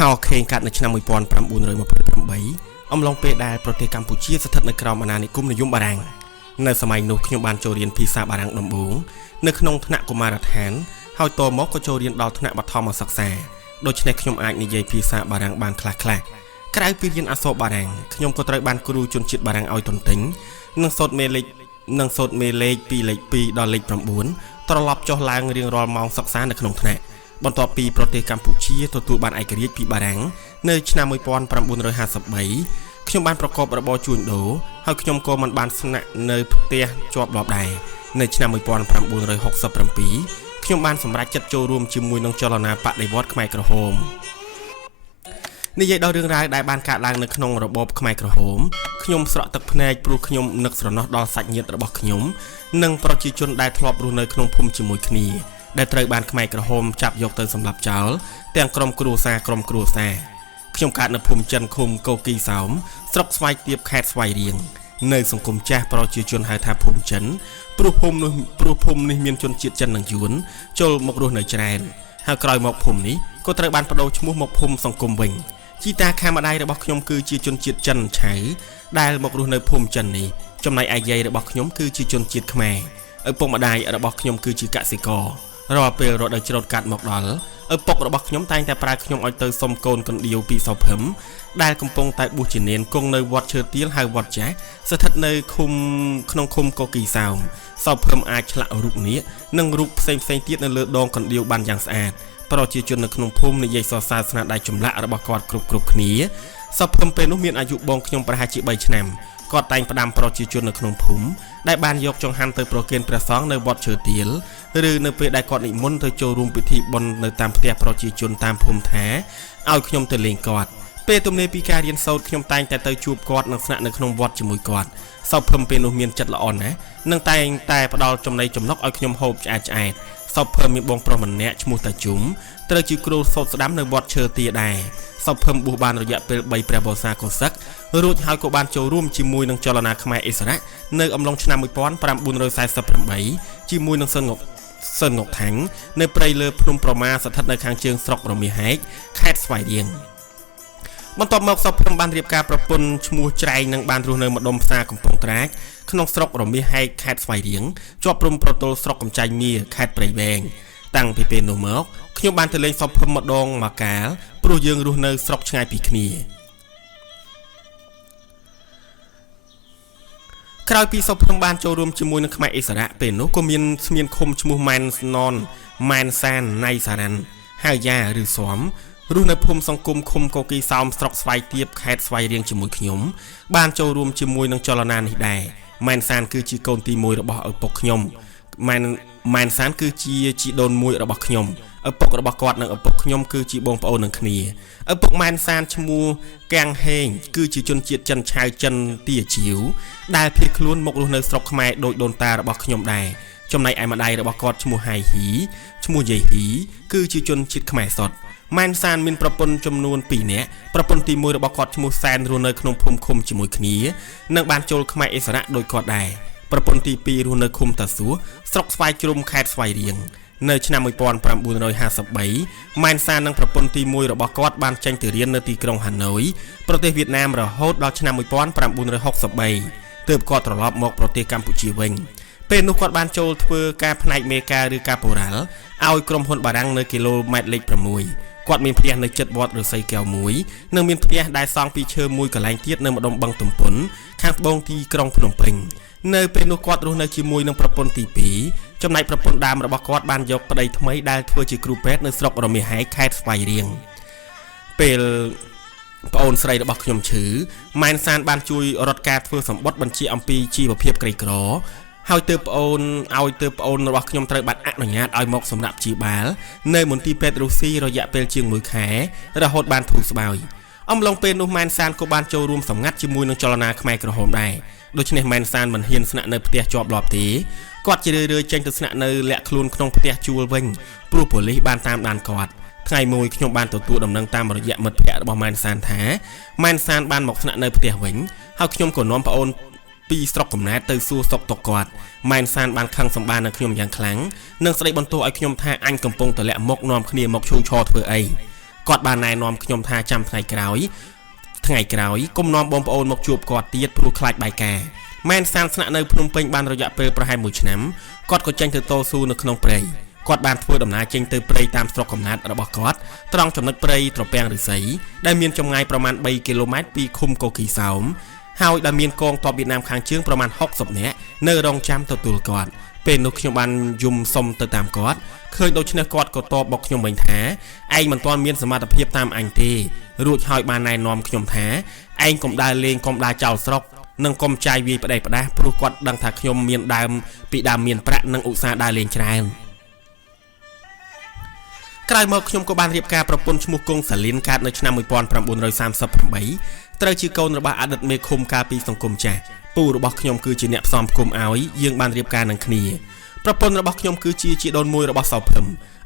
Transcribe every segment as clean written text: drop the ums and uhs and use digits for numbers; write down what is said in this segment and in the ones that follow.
ហៅខេងកាត់នៅឆ្នាំ1928អំឡុងពេលដែលប្រទេសកម្ពុជាស្ថិតនៅក្រោមអាណានិគមនិយមបារាំងនៅសម័យនោះខ្ញុំបានចូលរៀនភាសាបារាំងដំបូងនៅក្នុងថ្នាក់កុមារដ្ឋានហើយតមកក៏ចូលរៀនដល់ថ្នាក់បឋមសិក្សាដូច្នេះខ្ញុំអាចនិយាយភាសាបារាំងបានខ្លះៗក្រៅពីរៀនអក្សរបារាំងខ្ញុំក៏ត្រូវបានគ្រូជនជាតិបារាំងឲ្យទន្ទិញនិងសូត្រមេលេខពីលេខ2ដល់លេខ9ត្រឡប់ចុះឡើងរៀងរាល់ម៉ោងសិក្សានៅក្នុងថ្នាក់បន្ទាប់ពីប្រទេសកម្ពុជាទទួលបានឯករាជ្យពីបារាំងនៅឆ្នាំ1953ខ្ញុំបានប្រកបរបរជួញដូរហើយខ្ញុំក៏មិនបានស្នាក់នៅផ្ទះជាប់លាប់ដែរនៅឆ្នាំ1967ខ្ញុំបានសម្រេចចិត្តចូលរួមជាមួយនឹងចលនាបដិវត្តន៍ខ្មែរក្រហមនិយាយដល់រឿងរ៉ាវដែលបានកើតឡើងនៅក្នុងរបបខ្មែរក្រហមខ្ញុំស្រក់ទឹកភ្នែកព្រោះខ្ញុំនឹកស្រណោះដល់សាច់ញាតិរបស់ខ្ញុំនិងប្រជាជនដែលធ្លាប់រស់នៅក្នុងភូមិជាមួយគ្នាដែលត្រូវបានខ្មែរក្រហមចាប់យកទៅសម្លាប់ចោលទាំងក្រុមគ្រួសារខ្ញុំកើតនៅភូមិចិនឃុំកូគីសោមស្រុកស្វាយទៀបខេត្តស្វាយរៀងនៅសង្គមចាស់ប្រជាជនហៅថាភូមិចិនព្រោះភូមិនេះមានជនជាតិចិននិងយួនចូលមករស់នៅច្រើនហើយក្រោយមកភូមិនេះក៏ត្រូវបានបដូរឈ្មោះមកភូមិសង្គមវិញជីតាខាម្ដាយរបស់ខ្ញុំគឺជាជនជាតិចិនឆៅដែលមករស់នៅភូមិចិននេះចំណែកឯយាយរបស់ខ្ញុំគឺជាជនជាតិខ្មែរឪពុកម្ដាយរបស់ខ្ញុំគឺជាកសិកររាល់ពេលរដូវច្រូតកាត់មកដល់ឪពុករបស់ខ្ញុំតែងតែប្រើខ្ញុំឲ្យទៅសុំកូនកណ្ដៀវពីសោភឹមដែលកំពុងតែបួសជានេនគង់នៅវត្តឈើទាលហៅវត្តចាស់ស្ថិតនៅក្នុងឃុំកូគីសោមសោភឹមអាចឆ្លាក់រូបនាគនិងរូបផ្សេងទៀតនៅលើដងកណ្ដៀវបានយ៉ាងស្អាតប្រជាជននៅក្នុងភូមិនិយាយសរសើរស្នាដៃចម្លាក់របស់គាត់គ្រប់គ្នាសោភឹមពេលនោះមានអាយុបងខ្ញុំប្រហែលជា3ឆ្នាំគាត់តែងផ្ដាំប្រជាជននៅក្នុងភូមិដែលបានយកចង្ហាន់ទៅប្រគេនព្រះសង្ឃនៅវត្តឈើទាលឬនៅពេលដែលគាត់និមន្តទៅចូលរួមពិធីបុណ្យនៅតាមផ្ទះប្រជាជនតាមភូមិថាឲ្យខ្ញុំទៅលេងគាត់ពេលទំនេរពីការរៀនសូត្រខ្ញុំតែងតែទៅជួបគាត់និងស្នាក់នៅក្នុងវត្តជាមួយគាត់សោភឹមពេលនោះមានចិត្តល្អណាស់និងតែងតែផ្ដល់ចំណីចំណុកឲ្យខ្ញុំហូបឆ្អែតសោភឹមមានបងប្រុសម្នាក់ឈ្មោះតាជុំត្រូវជាគ្រូសូត្រស្ដាំនៅវត្តឈើទាលដែរសោភឹមបួសបានរយៈពេល3ព្រះវស្សាកុសឹករួចហើយក៏បានចូលរួមជាមួយនឹងចលនាខ្មែរឥស្សរៈនៅអំឡុងឆ្នាំ1948ជាមួយនឹងសិនងុកថាំងនៅព្រៃលើភ្នំប្រមាស្ថិតនៅខាងជើងស្រុករមាសហែកខេត្តស្វាយរៀងបន្ទាប់មកសោភឹមបានរៀបការប្រពន្ធឈ្មោះច្រែងនិងបានរស់នៅម្ដុំផ្សារកំពង់ត្រាចក្នុងស្រុករមាសហែកខេត្តស្វាយរៀងជាប់ព្រំប្រទល់ស្រុកកំចាញ់មៀខេត្តព្រៃវែងតាំងពីពេលនោះមកខ្ញុំបានទៅលេងសោភឹមម្ដងមកកាលព្រោះយើងរស់នៅស្រុកឆ្ងាយពីគ្នាក្រោយពីសោភឹមបានចូលរួមជាមួយនឹងខ្មែរឥស្សរៈពេលនោះក៏មានស្មៀនឃុំឈ្មោះម៉ែនសានណៃសារ៉ាន់ហៅយ៉ាឬស៊ំរស់នៅភូមិសង្គមឃុំកូគីសោមស្រុកស្វាយទៀបខេត្តស្វាយរៀងជាមួយខ្ញុំបានចូលរួមជាមួយនឹងចលនានេះដែរម៉ែនសានគឺជាកូនទី1របស់ឪពុកខ្ញុំម៉ែនសានគឺជាជីដូនមួយរបស់ខ្ញុំឪពុករបស់គាត់និងឪពុកខ្ញុំគឺជាបងប្អូននឹងគ្នាឪពុកម៉ែនសានឈ្មោះកាំងហេងគឺជាជនជាតិចិនឆៅចិនទាជាវដែលភៀសខ្លួនមករស់នៅស្រុកខ្មែរដោយដូនតារបស់ខ្ញុំដែរចំណែកឯម្ដាយរបស់គាត់ឈ្មោះហៃហ៊ីឈ្មោះយាយហ៊ីគឺជាជនជាតិខ្មែរសុទ្ធម៉ែនសានមានប្រពន្ធចំនួន2នាក់ប្រពន្ធទី1របស់គាត់ឈ្មោះសែនរស់នៅក្នុងភូមិឃុំជាមួយគ្នានិងបានចូលខ្មែរឥស្សរៈដោយគាត់ដែរប្រពន្ធទី2រស់នៅឃុំតាសួរស្រុកស្វាយជ្រុំខេត្តស្វាយរៀងនៅឆ្នាំ1953ម៉ែនសាននិងប្រពន្ធទី1របស់គាត់បានចេញទៅរៀននៅទីក្រុងហាណូយប្រទេសវៀតណាមរហូតដល់ឆ្នាំ1963ទើបគាត់ត្រឡប់មកប្រទេសកម្ពុជាវិញពេលនោះគាត់បានចូលធ្វើការផ្នែកមេការឬកាប៉ូរ៉ាល់ឲ្យក្រុមហ៊ុនបារាំងនៅគីឡូម៉ែត្រលេខ6គាត់មានផ្ទះនៅជិតវត្តឫស្សីកែវមួយនិងមានផ្ទះដែលសង់ពីឈើមួយកន្លែងទៀតនៅម្ដុំបឹងទំពុនខាងត្បូងទីក្រុងភ្នំពេញនៅពេលនោះគាត់រស់នៅជាមួយនឹងប្រពន្ធទី2ចំណែកប្រពន្ធដើមរបស់គាត់បានយកប្តីថ្មីដែលធ្វើជាគ្រូពេទ្យនៅស្រុករមាសហែកខេត្តស្វាយរៀងពេលប្អូនស្រីរបស់ខ្ញុំឈឺម៉ែនសានបានជួយរត់ការធ្វើសម្បត្តិបញ្ជាអំពីជីវភាពក្រីក្រហើយទើបប្អូនរបស់ខ្ញុំត្រូវបានអនុញ្ញាតឲ្យមកសម្រាប់ព្យាបាលនៅមន្ទីរពេទ្យរុស្ស៊ីរយៈពេលជាង1ខែរហូតបានធូរស្បើយអំឡុងពេលនោះម៉ែនសានក៏បានចូលរួមសម្ងាត់ជាមួយនឹងចលនាខ្មែរក្រហមដែរដូច្នេះម៉ែនសានមិនហ៊ានស្នាក់នៅផ្ទះជាប់លាប់ទេគាត់ជារឿយៗចេញទៅស្នាក់នៅលាក់ខ្លួនក្នុងផ្ទះជួលវិញព្រោះប៉ូលីសបានតាមដានគាត់ថ្ងៃមួយខ្ញុំបានទទួលដំណឹងតាមរយៈមិត្តភ័ក្តិរបស់ម៉ែនសានថាម៉ែនសានបានមកស្នាក់នៅផ្ទះវិញហើយខ្ញុំក៏នាំប្អូនពីស្រុកកំណើតទៅសួរសុខទុក្ខគាត់ម៉ែនសានបានខឹងសម្បានឹងខ្ញុំយ៉ាងខ្លាំងនិងស្ដីបន្ទោសឲ្យខ្ញុំថាអញកំពុងតែលាក់មុខនាំគ្នាមកឈូឆរធ្វើអី គាត់បានណែនាំខ្ញុំថាចាំថ្ងៃក្រោយគុំនាំបងប្អូនមកជួបគាត់ទៀតព្រោះខ្លាចបាយការមែនសានស្នាក់នៅភ្នំពេញបានរយៈពេលប្រហែល1ឆ្នាំគាត់ក៏ចេញទៅតស៊ូនៅក្នុងព្រៃគាត់បានធ្វើដំណើរចេញទៅព្រៃតាមស្រុកកំណើតរបស់គាត់ត្រង់ចំណុចព្រៃត្រពាំងឫស្សីដែលមានចម្ងាយប្រមាណ3គីឡូម៉ែត្រពីឃុំកូគីសោមហើយដែលមានកងទ័ពវៀតណាមខាងជើងប្រមាណ60នាក់នៅរងចាំទទួលគាត់ពេលនោះខ្ញុំបានយំសុំទៅតាមគាត់ឃើញដូច្នេះគាត់ក៏តបមកខ្ញុំវិញថាឯងមិនទាន់មានសមត្ថភាពតាមអញទេរួចហើយបានណែនាំខ្ញុំថាឯងកុំដើរលេងកុំដើរចោលស្រុកនិងកុំចាយវាយផ្ដេសផ្ដាសព្រោះគាត់ដឹងថាខ្ញុំមានដើមមានប្រាក់និងឧស្សាហ៍ដើរលេងច្រើនក្រោយមកខ្ញុំក៏បានរៀបការប្រពន្ធឈ្មោះគង់សាលីនកើតនៅឆ្នាំ1938ត្រូវជាកូនរបស់អតីតមេឃុំកាលពីសង្គមចាស់ពូរបស់ខ្ញុំគឺជាអ្នកផ្សំផ្គុំឲ្យយើងបានរៀបការនឹងគ្នាប្រពន្ធរបស់ខ្ញុំគឺជាជីដូនមួយរបស់សោភឹម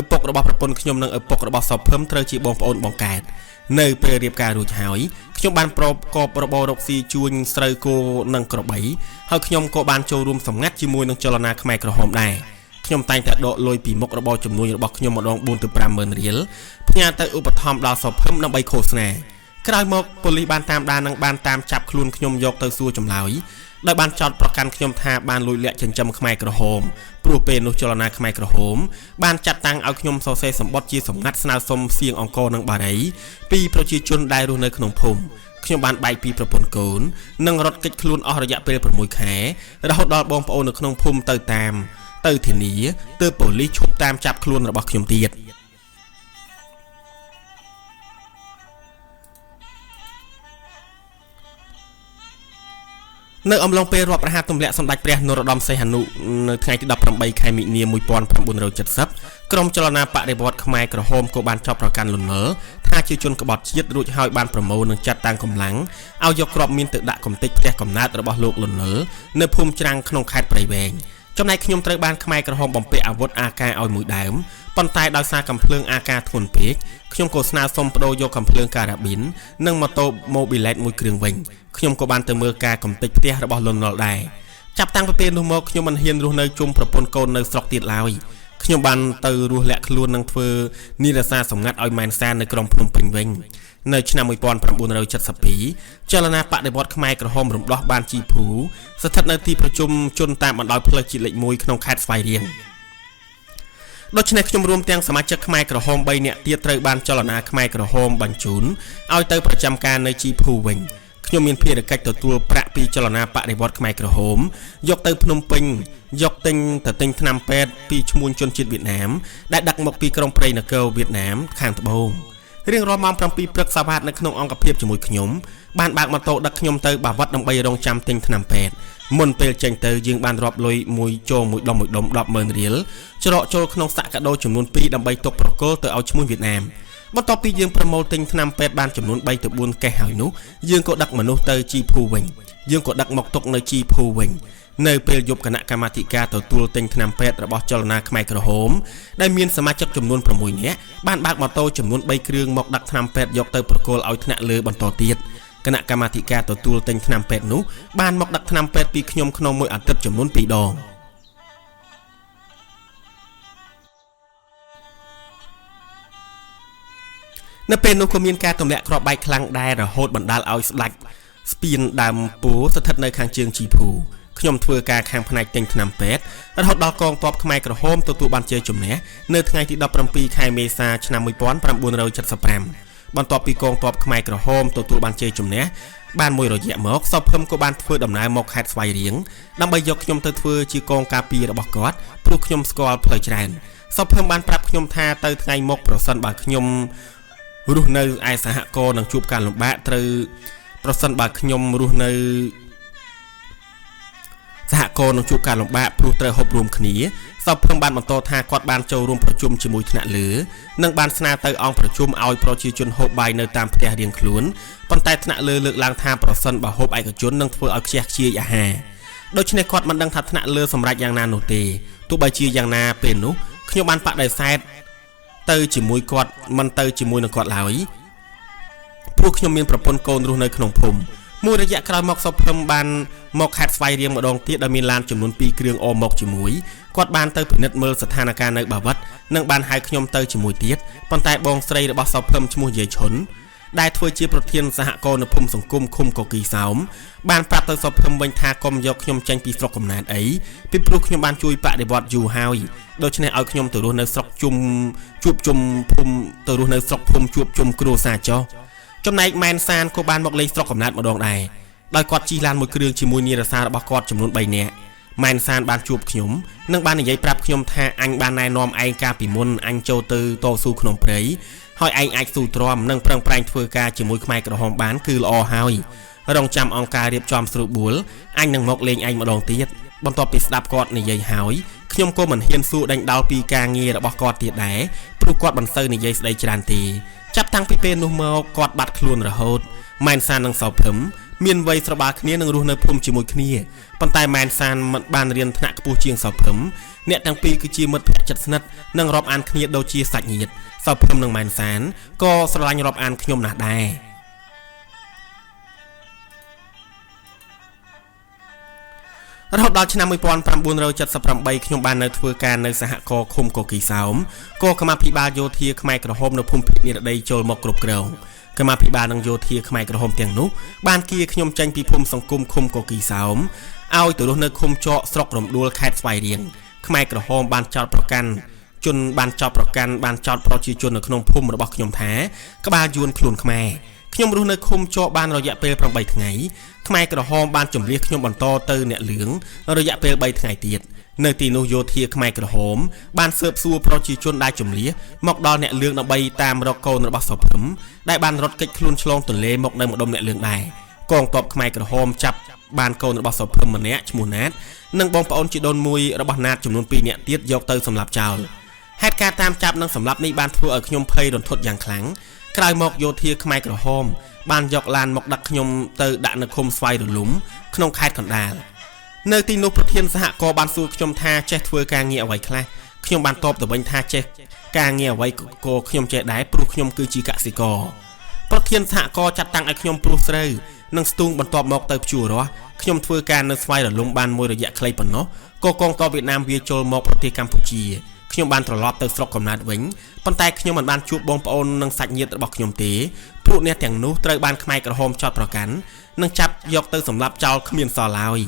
ឪពុករបស់ប្រពន្ធខ្ញុំនិងឪពុករបស់សោភឹមត្រូវជាបងប្អូនបង្កើតនៅពេលរៀបការរួចហើយខ្ញុំបានប្រកបរបររកស៊ីជួញស្រូវគោនិងក្របីហើយខ្ញុំក៏បានចូលរួមសម្ងាត់ជាមួយនឹងចលនាខ្មែរក្រហមដែរខ្ញុំតែងតែដកលុយពីមុខរបរជំនួញរបស់ខ្ញុំម្ដង4 ទៅ 5 ម៉ឺនរៀលផ្ញើទៅឧបត្ថម្ភដល់សោភឹមដើម្បីឃោសនាក្រោយមកប៉ូលីសបានតាមដាននិងបានតាមចាប់ខ្លួនខ្ញុំយកទៅសួរចម្លើយដោយបានចោទប្រកាន់ខ្ញុំថាបានលួចលាក់ចិញ្ចឹមខ្មែរក្រហមព្រោះពេលនោះចលនាខ្មែរក្រហមបានចាត់តាំងឲ្យខ្ញុំសរសេរសម្បត្តិជាសម្ងាត់ស្នើសុំសៀងអង្គរនិងបារីពីប្រជាជនដែលរស់នៅក្នុងភូមិខ្ញុំបានបែកពីប្រពន្ធកូននិងរត់គេចខ្លួនអស់រយៈពេល6ខែរហូតដល់បងប្អូននៅក្នុងភូមិទៅធានាទើបប៉ូលីសឈប់តាមចាប់ខ្លួនរបស់ខ្ញុំទៀតនៅអំឡុងពេលរដ្ឋប្រហារទម្លាក់សម្ដេចព្រះនរោត្តមសីហនុនៅថ្ងៃទី18ខែមិនិនា1970ក្រុមចលនាបដិវត្តខ្មែរក្រហមក៏បានចាប់ប្រកាន់លន់នល់ថាជាជនក្បត់ជាតិរួចហើយបានប្រមូលនិងចាត់តាំងកម្លាំងឲ្យយកគ្រាប់មានទៅដាក់កំទេចផ្ទះកំណើតរបស់លោកលន់នល់នៅភូមិច្រាំងក្នុងខេត្តព្រៃវែងចំណែកខ្ញុំត្រូវបានខ្មែរក្រហមបំពាក់អាវុធ AK ឲ្យមួយដើមប៉ុន្តែដោយសារកាំភ្លើង AK ធ្ងន់ពេកខ្ញុំក៏ស្នើសុំបដូរយកកាំភ្លើងការ៉ាប៊ីននិងម៉ូតូ Mobilet មួយគ្រឿងវិញខ្ញុំក៏បានទៅមើលការកំទេចផ្ទះរបស់លន់នល់ដែរចាប់តាំងពីពេលនោះមកខ្ញុំមិនហ៊ានរស់នៅជុំប្រពន្ធកូននៅស្រុកទៀតឡើយខ្ញុំបានទៅរស់លាក់ខ្លួននិងធ្វើនិរសាសម្ងាត់ឲ្យម៉ែនសាននៅក្រុងភ្នំពេញវិញនៅឆ្នាំ1972ចលនាបដិវត្តខ្មែរក្រហមរំដោះបានជីភូស្ថិតនៅទីប្រជុំជនតាមបណ្ដោយផ្លូវជាតិលេខ1ក្នុងខេត្តស្វាយរៀងដូច្នេះខ្ញុំរួមទាំងសមាជិកខ្មែរក្រហម3នាក់ទៀតត្រូវបានចលនាខ្មែរក្រហមបញ្ជូនឲ្យទៅប្រចាំការនៅជីភូវិញខ្ញុំមានភារកិច្ចទទួលប្រាក់ពីចលនាបដិវត្តខ្មែរក្រហមយកទៅភ្នំពេញយកទិញថ្នាំពេទ្យពីឈ្មួញជនជាតិវៀតណាមដែលដឹកមកពីក្រុងព្រៃនគរវៀតណាមខាងត្បូងរៀងរាល់ម៉ោង7ព្រឹកសវ៉ាតនៅក្នុងអង្គភាពជាមួយខ្ញុំបានបើកម៉ូតូដឹកខ្ញុំទៅបាវត្តដើម្បីរងចាំទិញថ្នាំពេទ្យមុនពេលចេញទៅយើងបានរាប់លុយមួយដុំ10ម៉ឺនរៀលច្រកចូលក្នុងសាក់កាដូចំនួន2ដើម្បីទុកប្រគល់ទៅឲ្យឈ្មួញវៀតណាមបន្ទាប់ពីយើងប្រមូលទិញថ្នាំពេទ្យបានចំនួន3ទៅ4កេសហើយនោះយើងក៏ដឹកមនុស្សទៅជីភូវិញយើងក៏ដឹកមកទុកនៅជីភូវិញនៅពេលយប់គណៈកម្មាធិការទទួលទិញថ្នាំពេទ្យរបស់ចលនាខ្មែរក្រហមដែលមានសមាជិកចំនួន6នាក់បានបើកម៉ូតូចំនួន3គ្រឿងមកដឹកថ្នាំពេទ្យយកទៅប្រគល់ឲ្យថ្នាក់លើបន្តទៀតគណៈកម្មាធិការទទួលទិញថ្នាំពេទ្យនោះបានមកដឹកថ្នាំពេទ្យពីខ្ញុំក្នុងមួយអាទិត្យចំនួន2ដងនៅពេលនោះក៏មានការទម្លាក់គ្រាប់បែកខ្លាំងដែររហូតបណ្ដាលឲ្យស្ដាច់ស្ពានដើមពោធិស្ថិតនៅខាងជើងជីភូខ្ញុំធ្វើការខាងផ្នែកទិញថ្នាំពេទ្យរហូតដល់កងទ័ពខ្មែរក្រហមទទួលបានជ័យជំនះនៅថ្ងៃទី17ខែមេសាឆ្នាំ1975បន្ទាប់ពីកងទ័ពខ្មែរក្រហមទទួលបានជ័យជំនះបានមួយរយៈមកសោភឹមក៏បានធ្វើដំណើរមកខេត្តស្វាយរៀងដើម្បីយកខ្ញុំទៅធ្វើជាកងការពាររបស់គាត់ព្រោះខ្ញុំស្គាល់ផ្លូវច្រើនសោភឹមបានប្រាប់ខ្ញុំថាទៅថ្ងៃមុខប្រសិនបើខ្ញុំរស់នៅឯសហគមន៍នឹងជួបការលំបាកត្រូវប្រសិនបើខ្ញុំរស់នៅសហគមន៍នឹងជួបការលំបាកព្រោះត្រូវហូបរួមគ្នាសោភឹមបានបន្តថាគាត់បានចូលរួមប្រជុំជាមួយថ្នាក់លើនិងបានស្នើទៅអង្គប្រជុំឲ្យប្រជាជនហូបបាយនៅតាមផ្ទះរៀងខ្លួនប៉ុន្តែថ្នាក់លើលើកឡើងថាប្រសិនបើហូបឯកជននឹងធ្វើឲ្យខ្ជះខ្ជាយអាហារដូច្នេះគាត់មិនដឹងថាថ្នាក់លើសម្រេចយ៉ាងណានោះទេទោះបីជាយ៉ាងណាពេលនោះខ្ញុំបានបដិសេធទៅជាមួយគាត់មិនទៅជាមួយនឹងគាត់ឡើយព្រោះខ្ញុំមានប្រពន្ធកូនរស់នៅក្នុងភូមិ មួយរយៈក្រោយមកសពភឹមបានមកខេត្តស្វាយរៀងម្ដងទៀតដែលមានឡានចំនួន2គ្រឿងអមមកជាមួយគាត់បានទៅពិនិត្យមើលស្ថានភាពនៅបាវិតនិងបានហៅខ្ញុំទៅជាមួយទៀតប៉ុន្តែបងស្រីរបស់សពភឹមឈ្មោះយាយឈុនដែលធ្វើជាប្រធានសហគមន៍នៅភូមិសង្គមឃុំកគីសោមបានប្រាប់ទៅសពភឹមវិញថាកុំយកខ្ញុំចេញពីស្រុកកំណើតអីពីព្រោះខ្ញុំបានជួយបដិវត្តយូរហើយដូច្នេះឲ្យខ្ញុំទៅរស់នៅស្រុកជួបជុំភូមិទៅរស់នៅស្រុកភូមិជួបជុំគ្រួសារចុះចំណែកម៉ែនសានក៏បានមកលេងស្រុកកំណើតម្ដងដែរដោយគាត់ជិះឡានមួយគ្រឿងជាមួយនារីសាររបស់គាត់ចំនួន3នាក់ម៉ែនសានបានជួបខ្ញុំនិងបាននិយាយប្រាប់ខ្ញុំថាអញបានណែនាំឯងកាលពីមុនអញចូលទៅតស៊ូក្នុងព្រៃហើយឯងអាចស៊ូទ្រាំនិងប្រឹងប្រែងធ្វើការជាមួយខ្មែរក្រហមបានគឺល្អហើយរងចាំអង្គការរៀបចំស្រួលបួលអញនឹងមកលេងឯងម្ដងទៀតបន្ទាប់ពីស្ដាប់គាត់និយាយហើយខ្ញុំក៏មិនហ៊ានសួរដេញដោលពីការងាររបស់គាត់ទៀតដែរព្រោះគាត់មិនសូវនិយាយស្ដីច្រើនទេចាប់តាំងពីពេលនោះមកគាត់បាត់ខ្លួនរហូតម៉ែនសាននិងសោភឹមមានវ័យស្របាលគ្នានិងរស់នៅភូមិជាមួយគ្នាប៉ុន្តែម៉ែនសានមិនបានរៀនថ្នាក់ខ្ពស់ជាងសោភឹមអ្នកទាំងពីរគឺជាមិត្តភក្តិជិតស្និទ្ធនិងរាប់អានគ្នាដូចជាសាច់ញាតិសោភឹមនិងម៉ែនសានក៏ស្រឡាញ់រាប់អានខ្ញុំណាស់ដែររហូតដល់ឆ្នាំ1978ខ្ញុំបាននៅធ្វើការនៅសហគមន៍ឃុំកគីសោមក៏គណៈភិបាលយោធាខ្មែរក្រហមនៅភូមិភាគនិរដីចូលមកគ្រប់គ្រងគណៈភិបាលនិងយោធាខ្មែរក្រហមទាំងនោះបានគៀខ្ញុំចេញពីភូមិសង្គមឃុំកគីសោមឲ្យទៅរស់នៅឃុំចកស្រុករំដួលខេត្តស្វាយរៀងខ្មែរក្រហមបានចោទប្រកាន់បានចោទប្រជាជននៅក្នុងភូមិរបស់ខ្ញុំថាក្បាលយួនខ្លួនខ្មែរខ្ញុំរស់នៅឃុំចកបានរយៈពេល8ថ្ងៃខ្មែរក្រហមបានជំលះខ្ញុំបន្តទៅអ្នកលឿងរយៈពេល3ថ្ងៃទៀតនៅទីនោះយោធាខ្មែរក្រហមបានស៊ើបសួរប្រជាជនដែលជំលះមកដល់អ្នកលឿងដើម្បីតាមរកកូនរបស់សភឹមដែលបានរត់គេចខ្លួនឆ្លងទន្លេមកនៅម្ដុំអ្នកលឿងដែរកងទ័ពខ្មែរក្រហមចាប់បានកូនរបស់សភឹមម្នាក់ឈ្មោះណាតនិងបងប្អូនជីដូនមួយរបស់ណាតចំនួន2នាក់ទៀតយកទៅសម្លាប់ចោលហេតុការតាមចាប់និងសម្លាប់នេះបានធ្វើឲ្យខ្ញុំភ័យរន្ធត់យ៉ាងខ្លាំងក្រោយមកយោធាខ្មែរក្រហមបានយកឡានមកដាក់ខ្ញុំទៅដាក់នៅឃុំស្វាយរលំក្នុងខេត្តកណ្ដាលនៅទីនោះប្រធានសហគមន៍បានសួរខ្ញុំថាចេះធ្វើការងារអ្វីខ្លះខ្ញុំបានតបទៅវិញថាចេះការងារអ្វីក៏ខ្ញុំចេះដែរព្រោះខ្ញុំគឺជាកសិករប្រធានសហគមន៍ចាត់តាំងឲ្យខ្ញុំព្រោះស្រូវនិងស្ទូងបន្ទាប់មកទៅភ្ជួររាស់ខ្ញុំធ្វើការនៅស្វាយរលំបានមួយរយៈខ្លីប៉ុណ្ណោះក៏កងទ័ពវៀតណាមវាចូលមកប្រទេសកម្ពុជាខ្ញុំបានត្រឡប់ទៅស្រុកកំណើតវិញប៉ុន្តែខ្ញុំមិនបានជួបបងប្អូននិងសាច់ញាតិរបស់ខ្ញុំទេព្រោះអ្នកទាំងនោះត្រូវបានខ្មែរក្រហមចោទប្រកាន់និងចាប់យកទៅសម្លាប់ចោលគ្មានសល់ឡើយ